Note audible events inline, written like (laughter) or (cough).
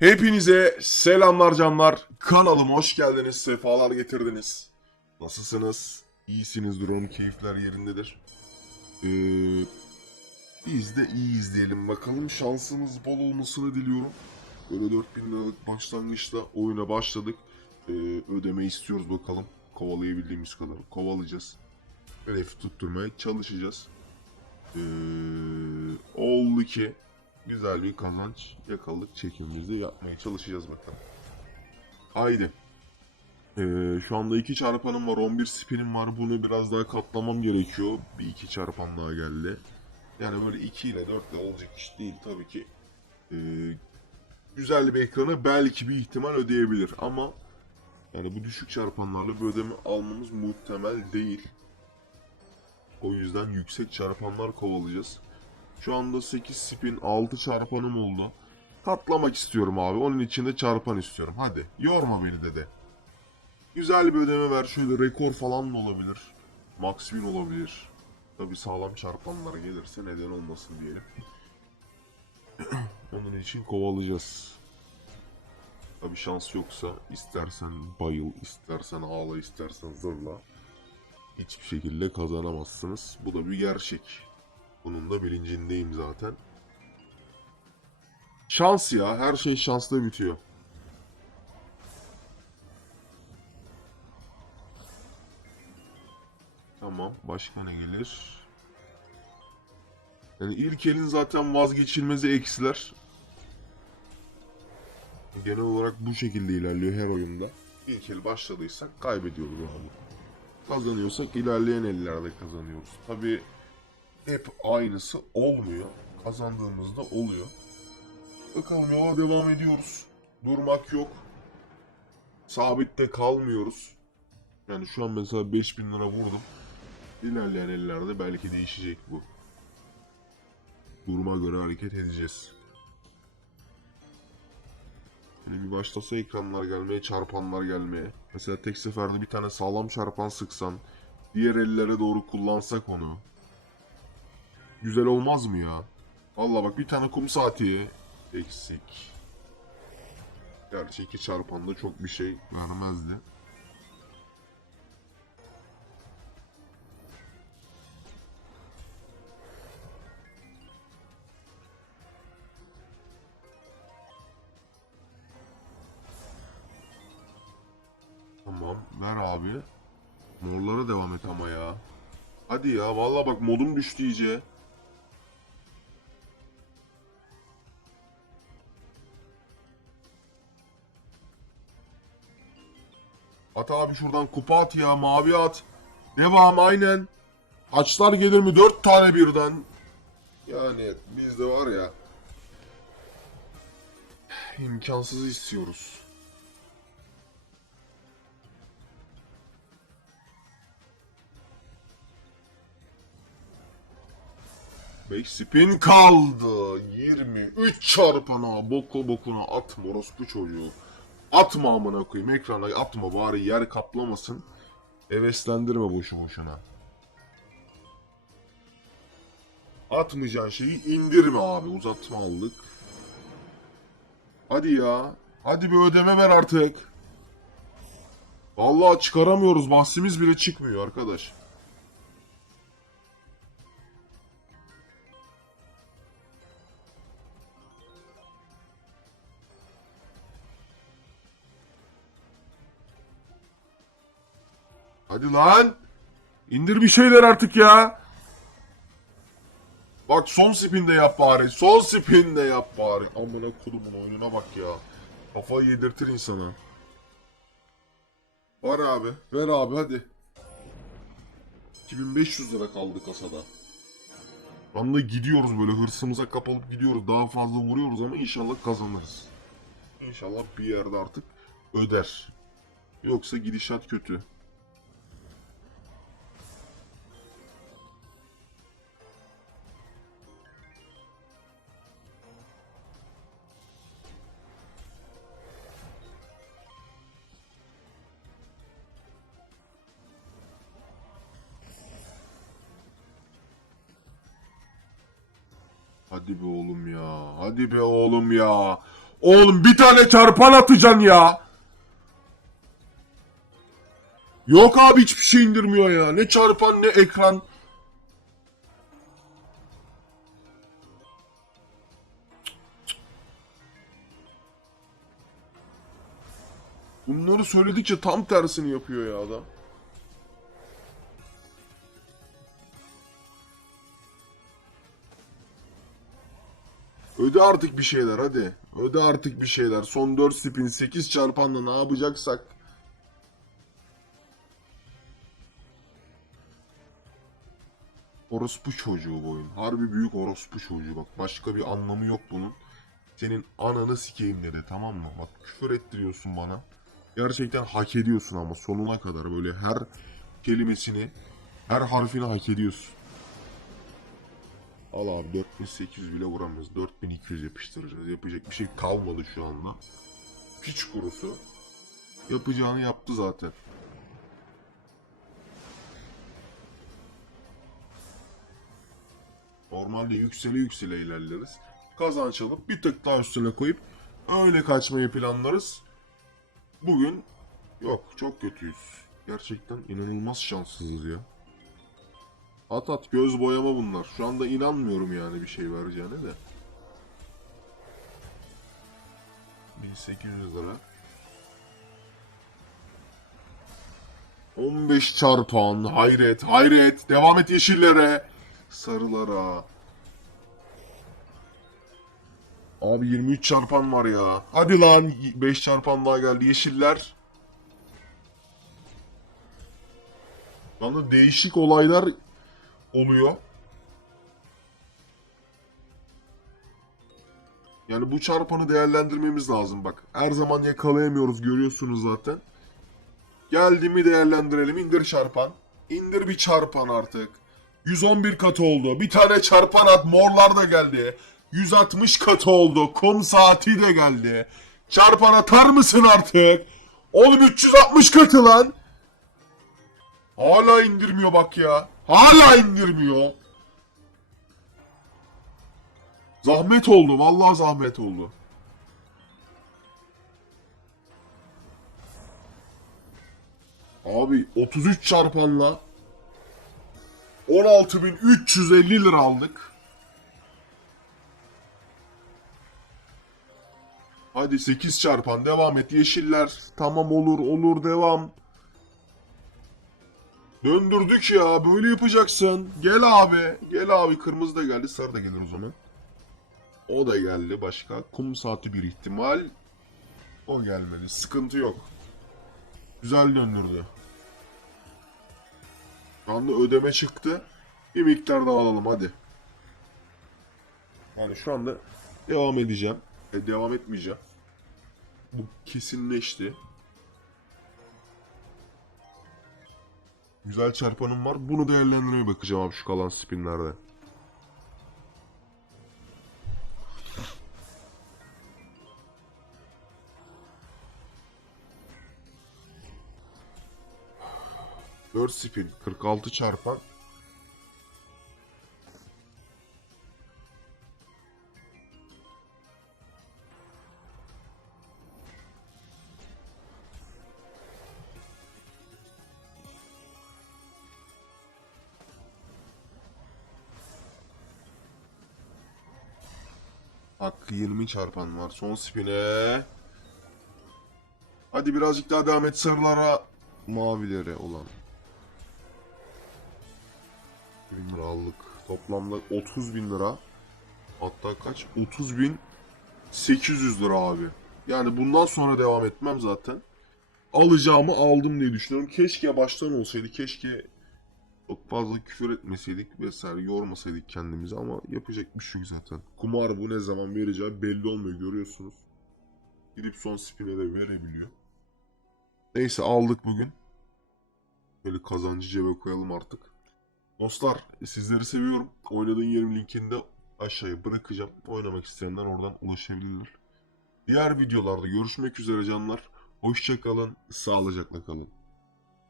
Hepinize selamlar canlar. Kanalıma hoş geldiniz. Sefalar getirdiniz. Nasılsınız? İyisinizdir umarım keyifler yerindedir. Ee, biz de iyiyiz diyelim. Bakalım şansımız bol olmasını diliyorum. Böyle 4000 liralık başlangıçta oyuna başladık. Ee, ödeme istiyoruz bakalım. Kovalayabildiğimiz kadar kovalayacağız. Hedefi tutturmaya çalışacağız. Ee, oldu ki güzel bir kazanç yakaladık çekimimizi yapmaya çalışacağız bakalım. Haydi. Ee, şu anda iki çarpanım var 11 spinim var bunu biraz daha katlamam gerekiyor. Bir iki çarpan daha geldi. Yani böyle 2 ile 4 ile olacak iş değil tabii ki. Ee, güzel bir ekrana belki bir ihtimal ödeyebilir ama yani bu düşük çarpanlarla bir ödeme almamız muhtemel değil. O yüzden yüksek çarpanlar kovalayacağız. Şu anda 8 spin 6 çarpanım oldu. Katlamak istiyorum abi. Onun için de çarpan istiyorum. Hadi yorma beni dede. Güzel bir ödeme ver. Şöyle rekor falan da olabilir. Max win olabilir. Tabi sağlam çarpanlar gelirse neden olmasın diyelim. (clears throat) Onun için kovalayacağız. Tabi şans yoksa istersen bayıl, istersen ağla, istersen zırla. Hiçbir şekilde kazanamazsınız. Bu da bir gerçek. Bunun da bilincindeyim zaten. Şans ya. Her şey şansla bitiyor. Tamam. Başka ne gelir? Yani ilk elin zaten vazgeçilmezi eksiler. Genel olarak bu şekilde ilerliyor her oyunda. İlk el başladıysak kaybediyoruz abi. Kazanıyorsak ilerleyen ellerde kazanıyoruz. Tabii hep aynısı olmuyor. Kazandığımızda oluyor. Bakalım yola devam ediyoruz. Durmak yok. Sabitte kalmıyoruz. Yani şu an mesela 5000 lira vurdum. İlerleyen ellerde belki değişecek bu. Duruma göre hareket edeceğiz. Yani bir başlasa ekranlar gelmeye, çarpanlar gelmeye. Mesela tek seferde bir tane sağlam çarpan sıksan, diğer ellere doğru kullansak onu. Güzel olmaz mı ya? Valla bak bir tane kum saati eksik. Gerçi iki çarpanda çok bir şey vermezdi. Tamam ver abi. Morlara devam et ama ya. Hadi ya valla bak modum düştü iyice. At abi şuradan kupa at ya mavi at. Devam aynen. Haçlar gelir mi? Dört tane birden. Yani bizde var ya. imkansızı istiyoruz. Beş spin kaldı. 23 çarpana boku bokuna atma orospu çocuğu. Atma amına koyayım ekrana atma bari yer kaplamasın. Heveslendirme boşu boşuna. Atmayacağın şeyi indirme abi uzatma aldık. Hadi ya. Hadi bir ödeme ver artık. Vallahi çıkaramıyoruz. Bahsimiz bile çıkmıyor arkadaş. Hadi lan. İndir bir şeyler artık ya. Bak son spinde yap bari. Son spinde yap bari. Amına kodumun oyununa bak ya. Kafayı yedirtir insana. Var abi. Ver abi hadi. 2500 lira kaldı kasada. Anda gidiyoruz böyle hırsımıza kapalıp gidiyoruz. Daha fazla vuruyoruz ama inşallah kazanırız. İnşallah bir yerde artık öder. Yoksa gidişat kötü. Hadi be oğlum ya. Hadi be oğlum ya. Oğlum bir tane çarpan atacaksın ya. Yok abi hiçbir şey indirmiyor ya. Ne çarpan ne ekran. Bunları söyledikçe tam tersini yapıyor ya adam. Öde artık bir şeyler hadi. Öde artık bir şeyler. Son 4 spin 8 çarpanla ne yapacaksak. Orospu çocuğu bu oyun. Harbi büyük orospu çocuğu bak. Başka bir anlamı yok bunun. Senin ananı sikeyim dedi tamam mı? Bak küfür ettiriyorsun bana. Gerçekten hak ediyorsun ama sonuna kadar böyle her kelimesini, her harfini hak ediyorsun. Al abi 4800 bile vuramıyoruz. 4200 yapıştıracağız. Yapacak bir şey kalmadı şu anda. Piç kurusu. Yapacağını yaptı zaten. Normalde yüksele yüksele ilerleriz. Kazanç alıp bir tık daha üstüne koyup öyle kaçmayı planlarız. Bugün yok çok kötüyüz. Gerçekten inanılmaz şanssızız ya. At at göz boyama bunlar. Şu anda inanmıyorum yani bir şey vereceğine de. 1800 lira. 15 çarpan. Hayret, hayret. Devam et yeşillere. Sarılara. Abi 23 çarpan var ya. Hadi lan 5 çarpan daha geldi. Yeşiller. Bana değişik olaylar oluyor. Yani bu çarpanı değerlendirmemiz lazım bak. Her zaman yakalayamıyoruz görüyorsunuz zaten. Geldi mi değerlendirelim. İndir çarpan. İndir bir çarpan artık. 111 katı oldu. Bir tane çarpan at. Morlar da geldi. 160 katı oldu. Kum saati de geldi. Çarpan atar mısın artık? Oğlum 360 katı lan. Hala indirmiyor bak ya. Hala indirmiyor. Zahmet oldu. Vallahi zahmet oldu. Abi 33 çarpanla 16.350 lira aldık. Hadi 8 çarpan devam et yeşiller. Tamam olur olur devam. Döndürdük ya böyle yapacaksın. Gel abi. Gel abi kırmızı da geldi sarı da gelir o zaman. O da geldi başka. Kum saati bir ihtimal. O gelmedi. Sıkıntı yok. Güzel döndürdü. Şu anda ödeme çıktı. Bir miktar daha alalım hadi. Yani şu anda devam edeceğim. E, devam etmeyeceğim. Bu kesinleşti. Güzel çarpanım var. Bunu değerlendirmeye bakacağım abi şu kalan spinlerde. Dört spin. 46 çarpan. Bak 20 çarpan var. Son spine. Hadi birazcık daha devam et sarılara. Mavilere olan. bin lira aldık. Toplamda 30 bin lira. Hatta kaç? 30 bin 800 lira abi. Yani bundan sonra devam etmem zaten. Alacağımı aldım diye düşünüyorum. Keşke baştan olsaydı. Keşke çok fazla küfür etmeseydik vesaire yormasaydık kendimizi ama yapacak bir şey zaten. Kumar bu ne zaman vereceği belli olmuyor görüyorsunuz. Gidip son spine de verebiliyor. Neyse aldık bugün. Böyle kazancı cebe koyalım artık. Dostlar sizleri seviyorum. Oynadığın yerin linkini de aşağıya bırakacağım. Oynamak isteyenler oradan ulaşabilirler. Diğer videolarda görüşmek üzere canlar. Hoşçakalın, sağlıcakla kalın.